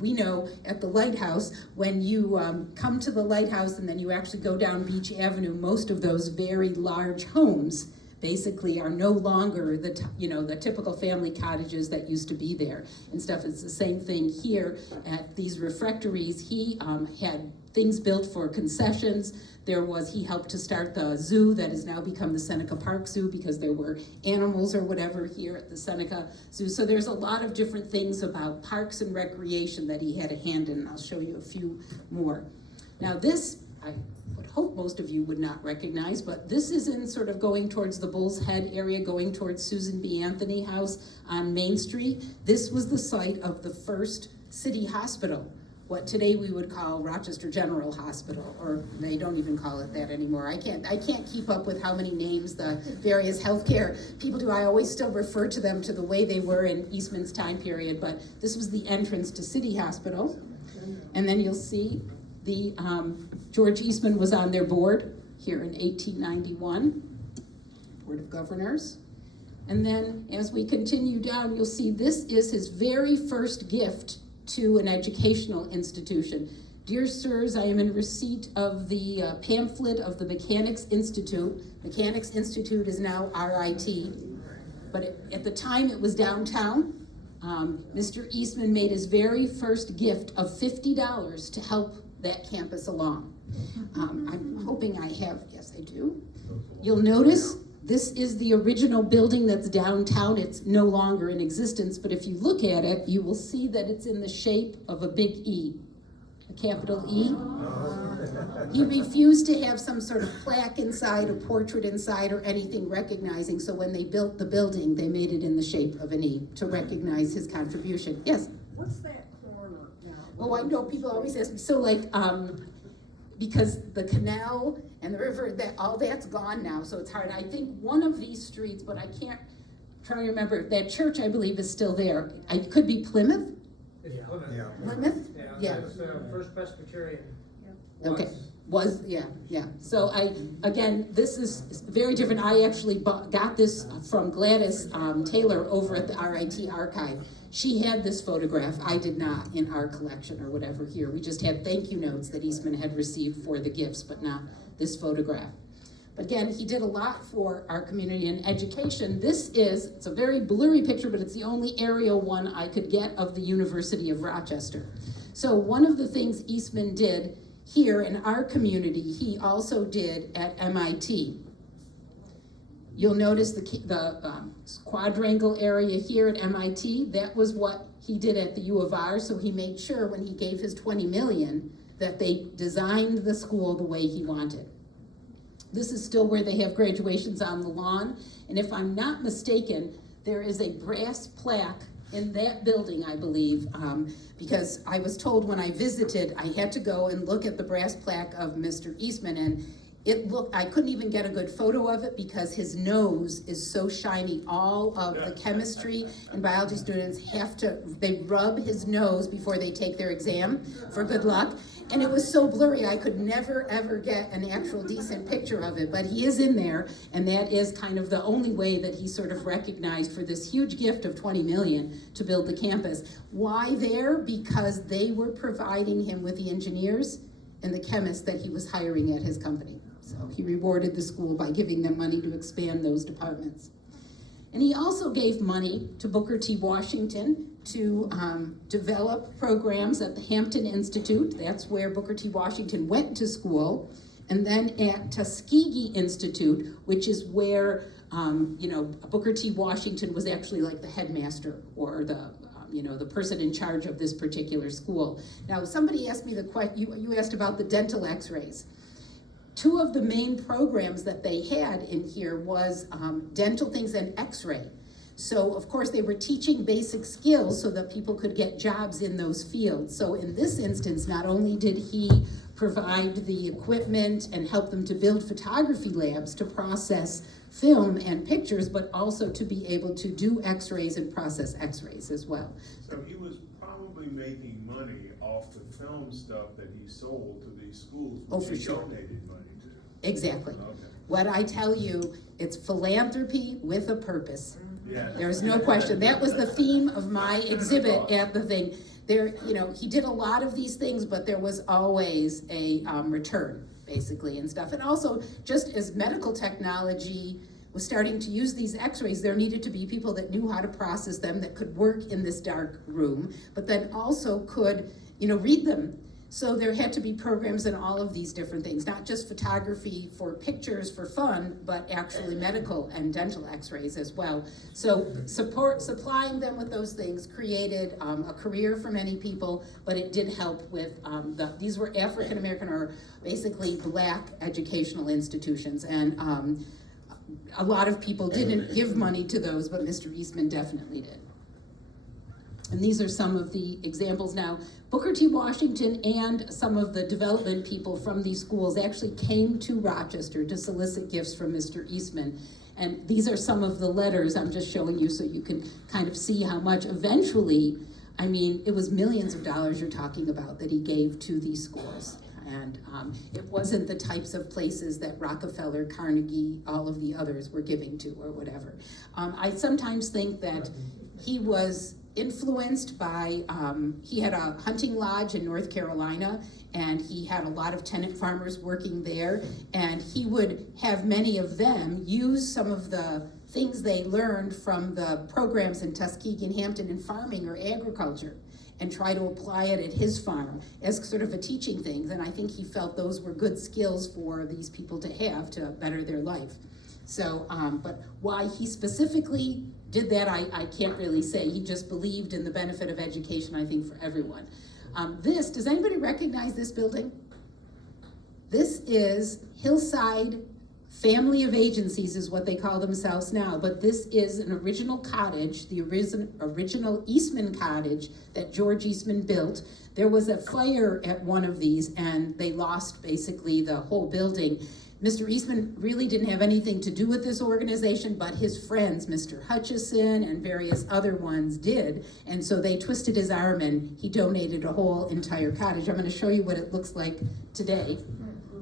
we know at the lighthouse, when you come to the lighthouse and then you actually go down Beach Avenue, most of those very large homes basically are no longer the typical family cottages that used to be there and stuff. It's the same thing here at these refectories. He had things built for concessions. He helped to start the zoo that has now become the Seneca Park Zoo because there were animals or whatever here at the Seneca Zoo. So there's a lot of different things about parks and recreation that he had a hand in, and I'll show you a few more. Now this, I would hope most of you would not recognize, but this is in sort of going towards the Bull's Head area, going towards Susan B. Anthony House on Main Street. This was the site of the first city hospital, what today we would call Rochester General Hospital, or they don't even call it that anymore. I can't keep up with how many names the various healthcare people do. I always still refer to them to the way they were in Eastman's time period, but this was the entrance to City Hospital. And then you'll see George Eastman was on their board here in 1891, Board of Governors. And then as we continue down, you'll see this is his very first gift to an educational institution. Dear sirs, I am in receipt of the pamphlet of the Mechanics Institute. Mechanics Institute is now RIT, but at the time it was downtown. Mr. Eastman made his very first gift of $50 to help that campus along. I'm hoping I have, yes I do. You'll notice this is the original building that's downtown. It's no longer in existence, but if you look at it, you will see that it's in the shape of a big E, a capital E. He refused to have some sort of plaque inside, a portrait inside, or anything recognizing, so when they built the building, they made it in the shape of an E to recognize his contribution. Yes? What's that corner now? Oh, I know, people always ask me, so like, because the canal and the river, that all that's gone now, so it's hard. I think one of these streets, but I can't try to remember, that church I believe is still there. It could be Plymouth? It's Plymouth. Yeah. Plymouth? Yeah. It's First Presbyterian. Okay, yeah. So again, this is very different. I actually got this from Gladys Taylor over at the RIT archive. She had this photograph, I did not, in our collection or whatever here. We just had thank you notes that Eastman had received for the gifts, but not this photograph. But again, he did a lot for our community and education. It's a very blurry picture, but it's the only aerial one I could get of the University of Rochester. So one of the things Eastman did here in our community, he also did at MIT. You'll notice the quadrangle area here at MIT, that was what he did at the U of R, so he made sure when he gave his $20 million that they designed the school the way he wanted. This is still where they have graduations on the lawn, and if I'm not mistaken, there is a brass plaque in that building, I believe, because I was told when I visited, I had to go and look at the brass plaque of Mr. Eastman, and I couldn't even get a good photo of it because his nose is so shiny. All of the chemistry and biology students they rub his nose before they take their exam for good luck. And it was so blurry, I could never ever get an actual decent picture of it, but he is in there, and that is kind of the only way that he's sort of recognized for this huge gift of $20 million to build the campus. Why there? Because they were providing him with the engineers and the chemists that he was hiring at his company. So he rewarded the school by giving them money to expand those departments. And he also gave money to Booker T. Washington to develop programs at the Hampton Institute. That's where Booker T. Washington went to school. And then at Tuskegee Institute, which is where Booker T. Washington was actually like the headmaster or the person in charge of this particular school. Now, somebody asked me the question, you asked about the dental x-rays. Two of the main programs that they had in here was dental things and x-ray. So of course they were teaching basic skills so that people could get jobs in those fields. So in this instance, not only did he provide the equipment and help them to build photography labs to process film and pictures, but also to be able to do x-rays and process x-rays as well. So he was probably making money off the film stuff that he sold to these schools, Oh, which for he sure. donated money to. Exactly. Okay. What I tell you, it's philanthropy with a purpose. Yeah. There's no question. That was the theme of my exhibit at the thing. He did a lot of these things, but there was always a return, basically, and stuff. And also, just as medical technology was starting to use these x-rays, there needed to be people that knew how to process them, that could work in this dark room, but then also could, read them. So there had to be programs in all of these different things, not just photography for pictures for fun, but actually medical and dental x-rays as well. So supplying them with those things created a career for many people, but it did help with, these were African-American or basically Black educational institutions. And a lot of people didn't give money to those, but Mr. Eastman definitely did. And these are some of the examples now. Booker T. Washington and some of the development people from these schools actually came to Rochester to solicit gifts from Mr. Eastman. And these are some of the letters I'm just showing you so you can kind of see how much eventually, it was millions of dollars you're talking about that he gave to these schools. And it wasn't the types of places that Rockefeller, Carnegie, all of the others were giving to or whatever. I sometimes think that He was influenced by, he had a hunting lodge in North Carolina, and he had a lot of tenant farmers working there, and he would have many of them use some of the things they learned from the programs in Tuskegee and Hampton in farming or agriculture, and try to apply it at his farm as sort of a teaching thing. And I think he felt those were good skills for these people to have to better their life. So, but why he specifically did that, I can't really say. He just believed in the benefit of education, I think, for everyone. Does anybody recognize this building? This is Hillside Family of Agencies is what they call themselves now, but this is an original cottage, the original Eastman cottage that George Eastman built. There was a fire at one of these, and they lost basically the whole building. Mr. Eastman really didn't have anything to do with this organization, but his friends, Mr. Hutchison and various other ones did, and so they twisted his arm and he donated a whole entire cottage. I'm going to show you what it looks like today.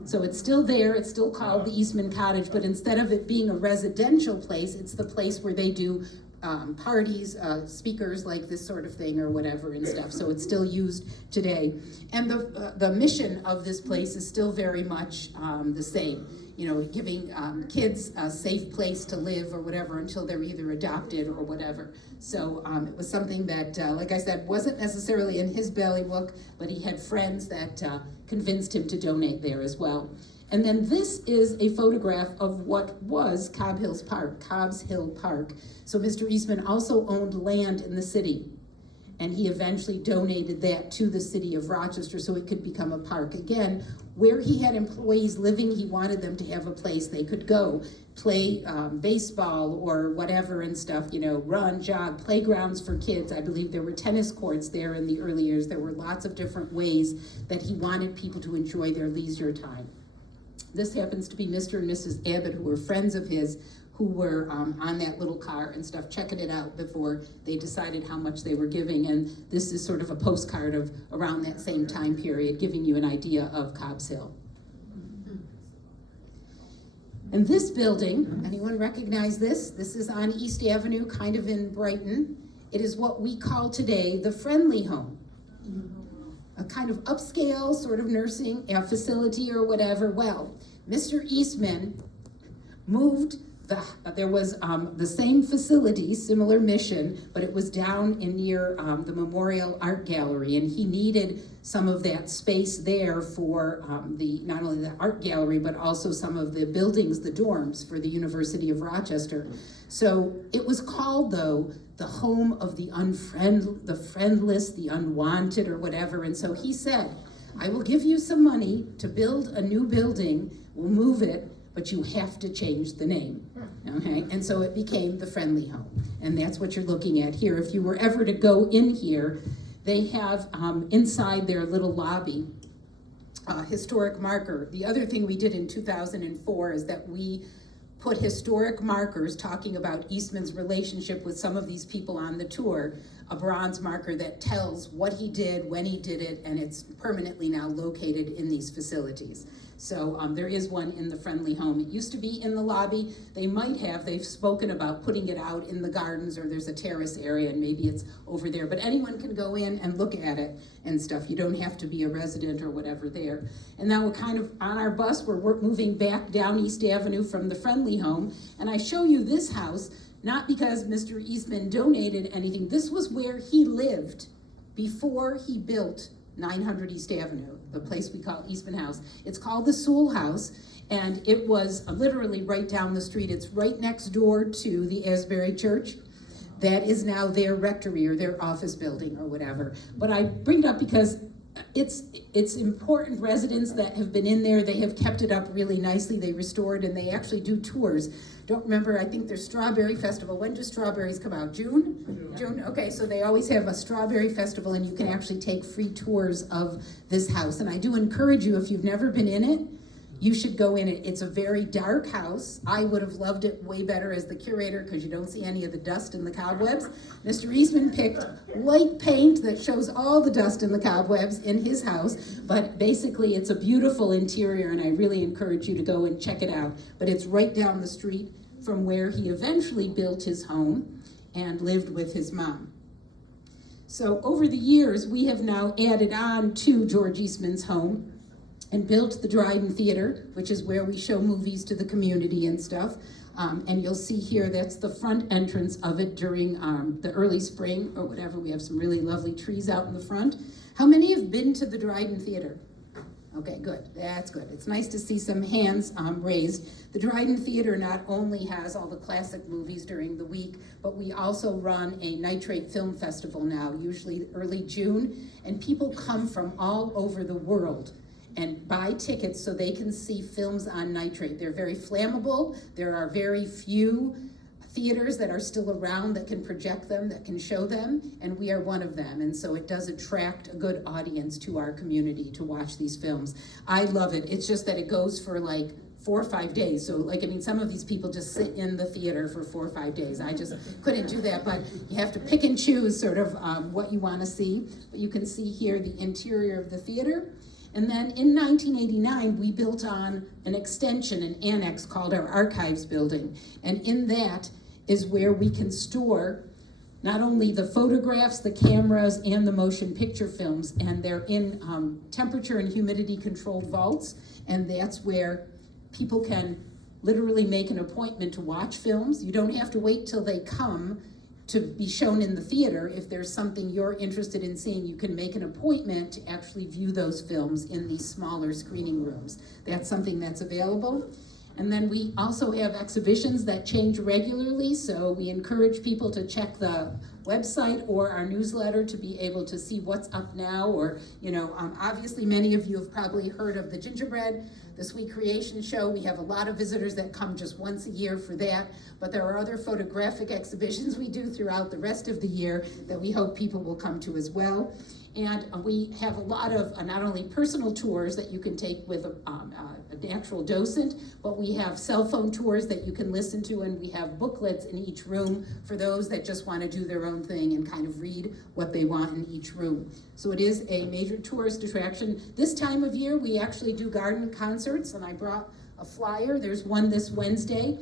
So it's still there, it's still called the Eastman Cottage, but instead of it being a residential place, it's the place where they do parties, speakers like this sort of thing or whatever and stuff. So it's still used today. And the mission of this place is still very much the same. You know, giving kids a safe place to live or whatever until they're either adopted or whatever. So it was something that, like I said, wasn't necessarily in his belly book, but he had friends that convinced him to donate there as well. And then this is a photograph of what was Cobb's Hill Park. So Mr. Eastman also owned land in the city, and he eventually donated that to the city of Rochester so it could become a park. Again, where he had employees living, he wanted them to have a place they could go, play baseball or whatever and stuff, you know, run, jog, playgrounds for kids. I believe there were tennis courts there in the early years. There were lots of different ways that he wanted people to enjoy their leisure time. This happens to be Mr. and Mrs. Abbott, who were friends of his, who were on that little car and stuff, checking it out before they decided how much they were giving. And this is sort of a postcard of around that same time period, giving you an idea of Cobb's Hill. And this building, anyone recognize this? This is on East Avenue, kind of in Brighton. It is what we call today the Friendly Home. A kind of upscale sort of nursing facility or whatever. Well, Mr. Eastman moved, there was the same facility, similar mission, but it was down in near the Memorial Art Gallery, and he needed some of that space there for not only the art gallery, but also some of the buildings, the dorms for the University of Rochester. So it was called, though, the home of the friendless, the unwanted, or whatever. And so he said, I will give you some money to build a new building, we'll move it, but you have to change the name, okay? And so it became the Friendly Home. And that's what you're looking at here. If you were ever to go in here, they have inside their little lobby, historic marker. The other thing we did in 2004 is that we put historic markers talking about Eastman's relationship with some of these people on the tour, a bronze marker that tells what he did, when he did it, and it's permanently now located in these facilities. So there is one in the Friendly Home. It used to be in the lobby. They've spoken about putting it out in the gardens, or there's a terrace area and maybe it's over there, but anyone can go in and look at it and stuff. You don't have to be a resident or whatever there. And now we're kind of on our bus, we're moving back down East Avenue from the Friendly Home, and I show you this house, not because Mr. Eastman donated anything. This was where he lived before he built 900 East Avenue, the place we call Eastman House. It's called the Sewell House, and it was literally right down the street. It's right next door to the Asbury Church. That is now their rectory or their office building or whatever. But I bring it up because it's important. Residents that have been in there, they have kept it up really nicely. They restored, and they actually do tours. Don't remember, I think there's Strawberry Festival. When do strawberries come out? June? June, okay, so they always have a strawberry festival, and you can actually take free tours of this house. And I do encourage you, if you've never been in it, you should go in it. It's a very dark house. I would have loved it way better as the curator because you don't see any of the dust and the cobwebs. Mr. Eastman picked light paint that shows all the dust and the cobwebs in his house, but basically it's a beautiful interior, and I really encourage you to go and check it out. But it's right down the street from where he eventually built his home and lived with his mom. So over the years, we have now added on to George Eastman's home and built the Dryden Theater, which is where we show movies to the community and stuff. And you'll see here, that's the front entrance of it during the early spring or whatever. We have some really lovely trees out in the front. How many have been to the Dryden Theater? Okay, good, that's good. It's nice to see some hands raised. The Dryden Theater not only has all the classic movies during the week, but we also run a nitrate film festival now, usually early June, and people come from all over the world and buy tickets so they can see films on nitrate. They're very flammable. There are very few theaters that are still around that can project them, that can show them, and we are one of them. And so it does attract a good audience to our community to watch these films. I love it. It's just that it goes for like 4 or 5 days. So like, I mean, some of these people just sit in the theater for 4 or 5 days. I just couldn't do that, but you have to pick and choose sort of what you want to see. But you can see here the interior of the theater. And then in 1989, we built on an extension, an annex called our archives building. And in that is where we can store not only the photographs, the cameras, and the motion picture films, and they're in temperature and humidity controlled vaults, and that's where people can literally make an appointment to watch films. You don't have to wait till they come to be shown in the theater. If there's something you're interested in seeing, you can make an appointment to actually view those films in these smaller screening rooms. That's something that's available. And then we also have exhibitions that change regularly, so we encourage people to check the website or our newsletter to be able to see what's up now, or, you know, obviously many of you have probably heard of the Gingerbread, the Sweet Creation Show. We have a lot of visitors that come just once a year for that, but there are other photographic exhibitions we do throughout the rest of the year that we hope people will come to as well. And we have a lot of not only personal tours that you can take with an actual docent, but we have cell phone tours that you can listen to, and we have booklets in each room for those that just want to do their own thing and kind of read what they want in each room. So it is a major tourist attraction. This time of year, we actually do garden concerts, and I brought a flyer. There's one this Wednesday.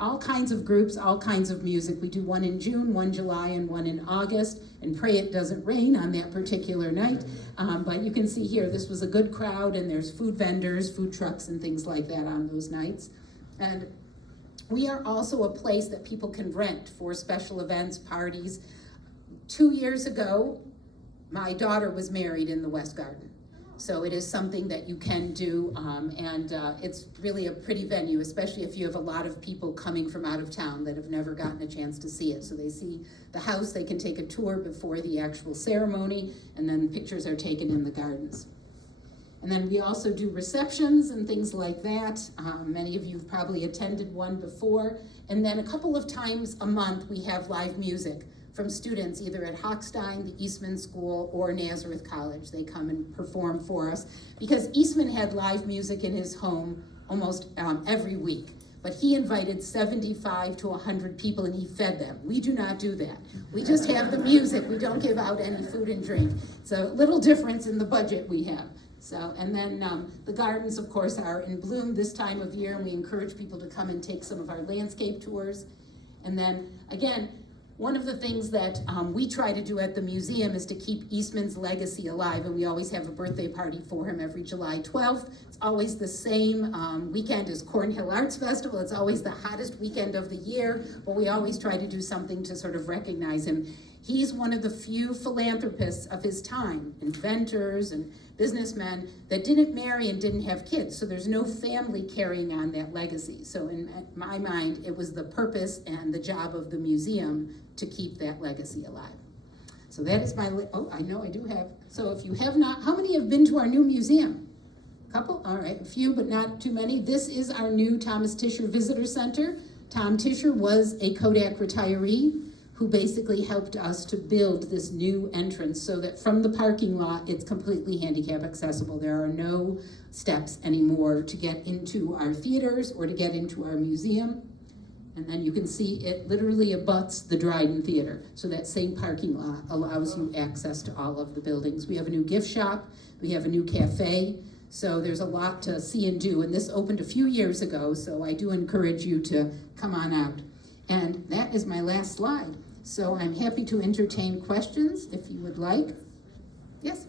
All kinds of groups, all kinds of music. We do one in June, one July, and one in August, and pray it doesn't rain on that particular night. But you can see here, this was a good crowd, and there's food vendors, food trucks, and things like that on those nights. And we are also a place that people can rent for special events, parties. 2 years ago, my daughter was married in the West Garden. So it is something that you can do, and it's really a pretty venue, especially if you have a lot of people coming from out of town that have never gotten a chance to see it. So they see the house, they can take a tour before the actual ceremony, and then pictures are taken in the gardens. And then we also do receptions and things like that. Many of you have probably attended one before. And then a couple of times a month, we have live music from students either at Hochstein, the Eastman School, or Nazareth College. They come and perform for us because Eastman had live music in his home almost every week. But he invited 75 to 100 people and he fed them. We do not do that. We just have the music. We don't give out any food and drink. So a little difference in the budget we have. So, and then the gardens, of course, are in bloom this time of year, and we encourage people to come and take some of our landscape tours. And then, again, one of the things that we try to do at the museum is to keep Eastman's legacy alive, and we always have a birthday party for him every July 12th. It's always the same weekend as Cornhill Arts Festival. It's always the hottest weekend of the year, but we always try to do something to sort of recognize him. He's one of the few philanthropists of his time, inventors and businessmen that didn't marry and didn't have kids. So there's no family carrying on that legacy. So in my mind, it was the purpose and the job of the museum to keep that legacy alive. So that is my, oh, I know I do have. So if you have not, how many have been to our new museum? A couple? All right, a few, but not too many. This is our new Thomas Tisher Visitor Center. Tom Tisher was a Kodak retiree who basically helped us to build this new entrance so that from the parking lot, it's completely handicap accessible. There are no steps anymore to get into our theaters or to get into our museum. And then you can see it literally abuts the Dryden Theater. So that same parking lot allows you access to all of the buildings. We have a new gift shop, we have a new cafe. So there's a lot to see and do. And this opened a few years ago, so I do encourage you to come on out. And that is my last slide. So I'm happy to entertain questions if you would like. Yes?